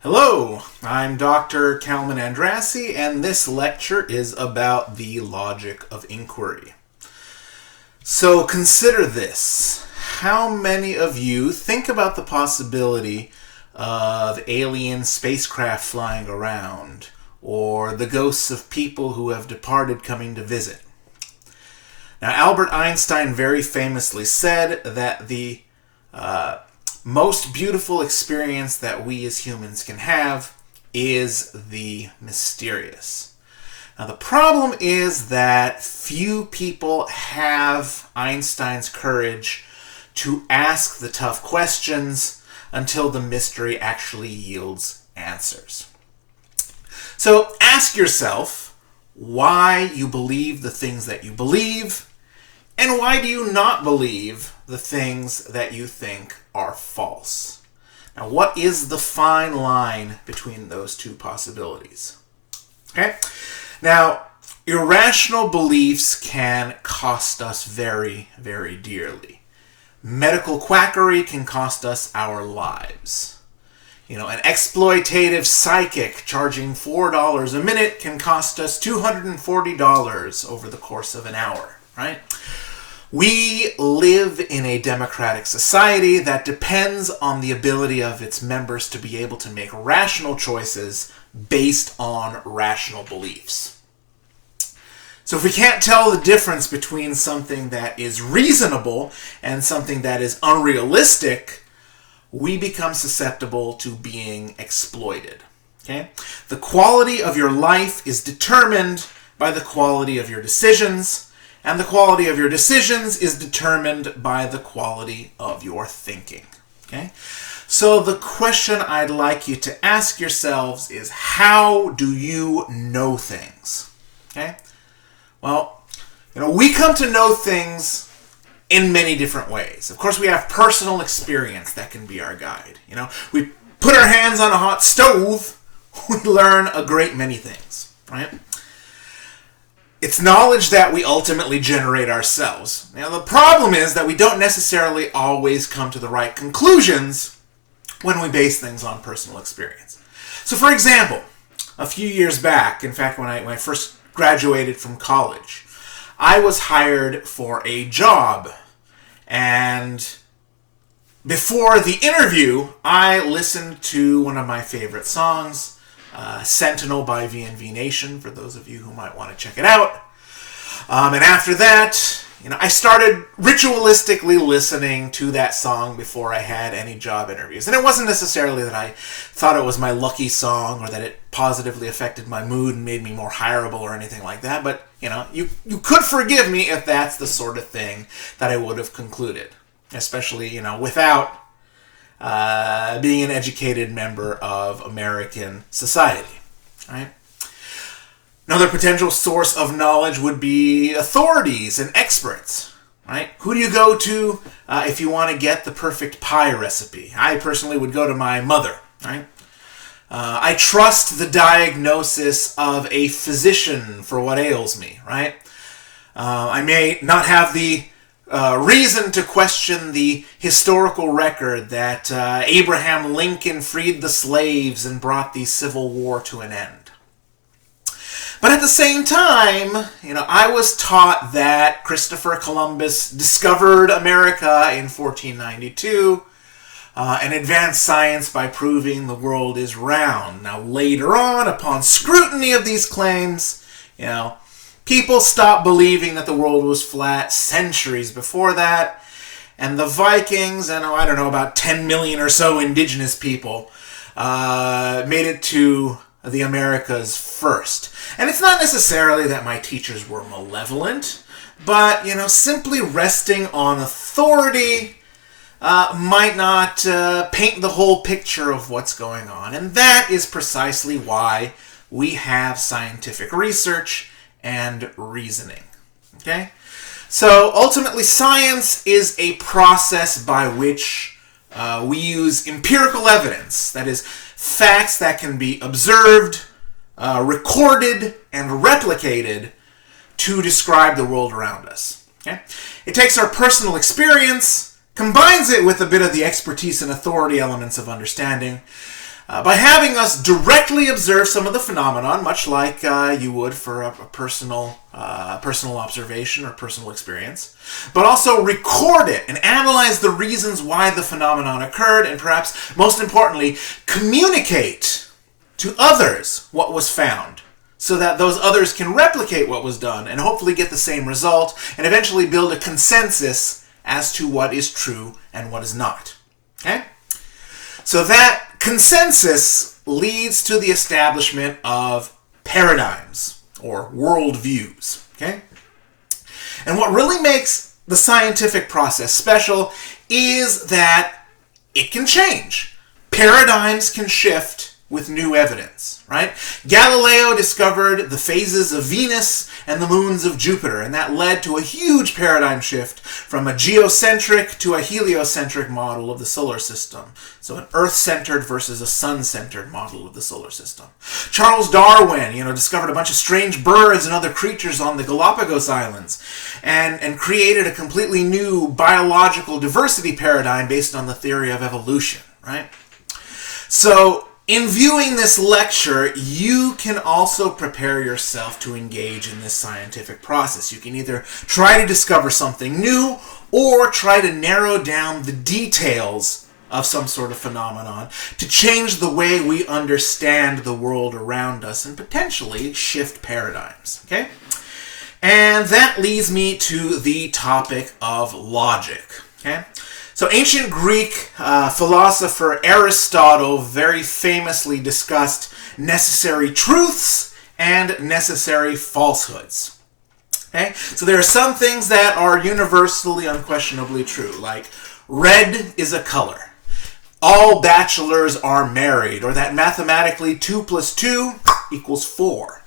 Hello, I'm Dr. Kalman Andrassy, and this lecture is about the logic of inquiry. So consider this. How many of you think about the possibility of alien spacecraft flying around, or the ghosts of people who have departed coming to visit? Now, Albert Einstein very famously said that the most beautiful experience that we as humans can have is the mysterious. Now, the problem is that few people have Einstein's courage to ask the tough questions until the mystery actually yields answers. So ask yourself why you believe the things that you believe, and why do you not believe the things that you think are false? Now, what is the fine line between those two possibilities? Okay? Now, irrational beliefs can cost us very, very dearly. Medical quackery can cost us our lives. An exploitative psychic charging $4 a minute can cost us $240 over the course of an hour, right? We live in a democratic society that depends on the ability of its members to be able to make rational choices based on rational beliefs. So if we can't tell the difference between something that is reasonable and something that is unrealistic, we become susceptible to being exploited. Okay? The quality of your life is determined by the quality of your decisions, and the quality of your decisions is determined by the quality of your thinking. Okay? So the question I'd like you to ask yourselves is, how do you know things? Okay? Well, we come to know things in many different ways. Of course, we have personal experience that can be our guide. We put our hands on a hot stove, we learn a great many things, right? It's knowledge that we ultimately generate ourselves. Now, the problem is that we don't necessarily always come to the right conclusions when we base things on personal experience. So, for example, a few years back, in fact, when I first graduated from college, I was hired for a job. And before the interview, I listened to one of my favorite songs, Sentinel by VNV Nation, for those of you who might want to check it out. And after that, I started ritualistically listening to that song before I had any job interviews. And it wasn't necessarily that I thought it was my lucky song or that it positively affected my mood and made me more hireable or anything like that. But, you could forgive me if that's the sort of thing that I would have concluded. Especially, without being an educated member of American society, right? Another potential source of knowledge would be authorities and experts, right? Who do you go to if you want to get the perfect pie recipe? I personally would go to my mother, right? I trust the diagnosis of a physician for what ails me, right? I may not have the reason to question the historical record that Abraham Lincoln freed the slaves and brought the Civil War to an end. But at the same time, I was taught that Christopher Columbus discovered America in 1492 and advanced science by proving the world is round. Now, later on, upon scrutiny of these claims, people stopped believing that the world was flat centuries before that, and the Vikings, and I don't know, about 10 million or so indigenous people made it to the Americas first. And it's not necessarily that my teachers were malevolent, but, simply resting on authority might not paint the whole picture of what's going on. And that is precisely why we have scientific research and reasoning. Okay? So ultimately, science is a process by which we use empirical evidence, that is, facts that can be observed, recorded, and replicated to describe the world around us. Okay? It takes our personal experience, combines it with a bit of the expertise and authority elements of understanding, by having us directly observe some of the phenomenon, much like you would for a personal observation or personal experience, but also record it and analyze the reasons why the phenomenon occurred, and perhaps most importantly, communicate to others what was found, so that those others can replicate what was done and hopefully get the same result and eventually build a consensus as to what is true and what is not. Okay? So that consensus leads to the establishment of paradigms or worldviews. Okay? And what really makes the scientific process special is that it can change. Paradigms can shift with new evidence, right? Galileo discovered the phases of Venus and the moons of Jupiter, and that led to a huge paradigm shift from a geocentric to a heliocentric model of the solar system. So an Earth-centered versus a sun-centered model of the solar system. Charles Darwin, discovered a bunch of strange birds and other creatures on the Galapagos Islands, and created a completely new biological diversity paradigm based on the theory of evolution, right? So, in viewing this lecture, you can also prepare yourself to engage in this scientific process. You can either try to discover something new or try to narrow down the details of some sort of phenomenon to change the way we understand the world around us and potentially shift paradigms. Okay? And that leads me to the topic of logic. Okay? So ancient Greek philosopher Aristotle very famously discussed necessary truths and necessary falsehoods. Okay? So there are some things that are universally, unquestionably true, like red is a color, all bachelors are married, or that mathematically 2 + 2 = 4.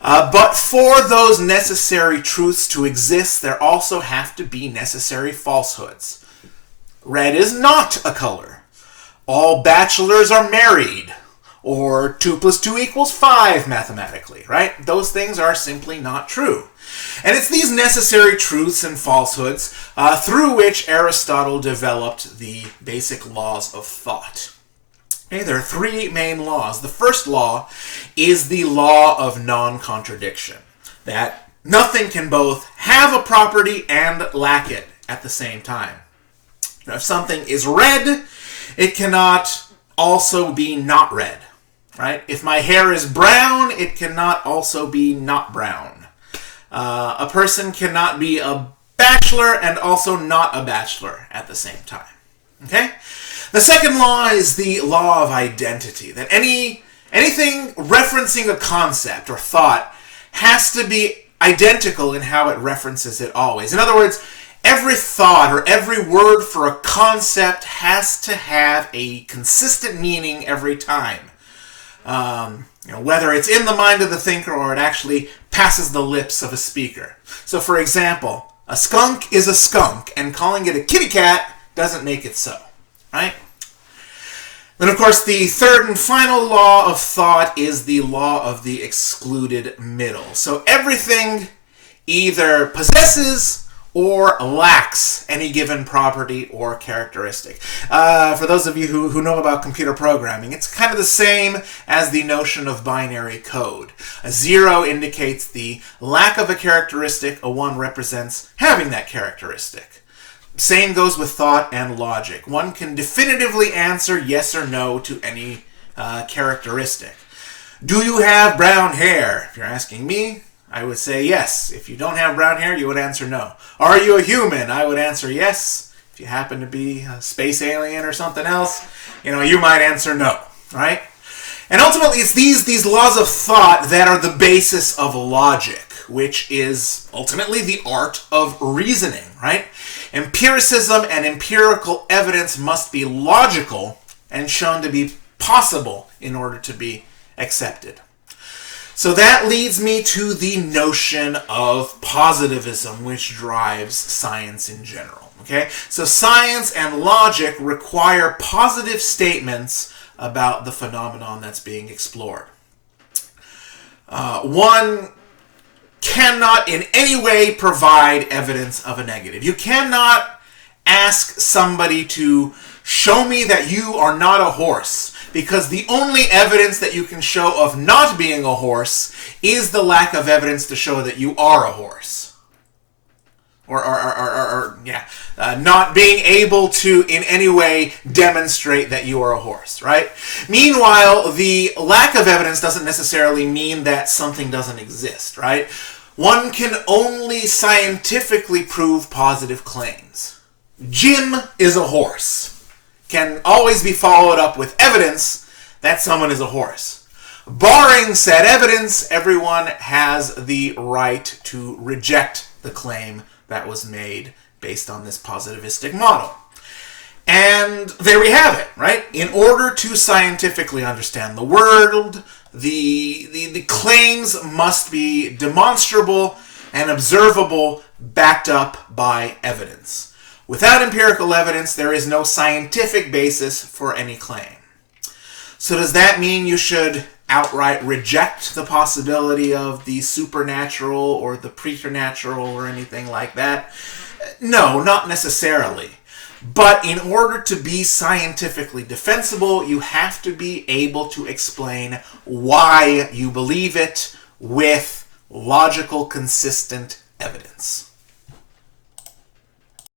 But for those necessary truths to exist, there also have to be necessary falsehoods. Red is not a color. All bachelors are married. Or 2 + 2 = 5 mathematically, right? Those things are simply not true. And it's these necessary truths and falsehoods through which Aristotle developed the basic laws of thought. Okay, there are 3 main laws. The first law is the law of non-contradiction. That nothing can both have a property and lack it at the same time. If something is red, it cannot also be not red, right? If my hair is brown, it cannot also be not brown. A person cannot be a bachelor and also not a bachelor at the same time, okay? The second law is the law of identity, that anything referencing a concept or thought has to be identical in how it references it always. In other words, every thought or every word for a concept has to have a consistent meaning every time. Whether it's in the mind of the thinker or it actually passes the lips of a speaker. So, for example, a skunk is a skunk, and calling it a kitty cat doesn't make it so, right? Then, of course, the third and final law of thought is the law of the excluded middle. So everything either possesses or lacks any given property or characteristic. For those of you who know about computer programming, it's kind of the same as the notion of binary code. A 0 indicates the lack of a characteristic, a 1 represents having that characteristic. Same goes with thought and logic. One can definitively answer yes or no to any characteristic. Do you have brown hair? If you're asking me, I would say yes. If you don't have brown hair, you would answer no. Are you a human? I would answer yes. If you happen to be a space alien or something else, you might answer no, right? And ultimately, it's these laws of thought that are the basis of logic, which is ultimately the art of reasoning, right? Empiricism and empirical evidence must be logical and shown to be possible in order to be accepted. So that leads me to the notion of positivism, which drives science in general. Okay? So science and logic require positive statements about the phenomenon that's being explored. One cannot in any way provide evidence of a negative. You cannot ask somebody to show me that you are not a horse, because the only evidence that you can show of not being a horse is the lack of evidence to show that you are a horse. Not being able to in any way demonstrate that you are a horse, right? Meanwhile, the lack of evidence doesn't necessarily mean that something doesn't exist, right? One can only scientifically prove positive claims. Jim is a horse. Can always be followed up with evidence that someone is a horse. Barring said evidence, everyone has the right to reject the claim that was made based on this positivistic model. And there we have it, right? In order to scientifically understand the world, the claims must be demonstrable and observable, backed up by evidence. Without empirical evidence, there is no scientific basis for any claim. So does that mean you should outright reject the possibility of the supernatural or the preternatural or anything like that? No, not necessarily. But in order to be scientifically defensible, you have to be able to explain why you believe it with logical, consistent evidence.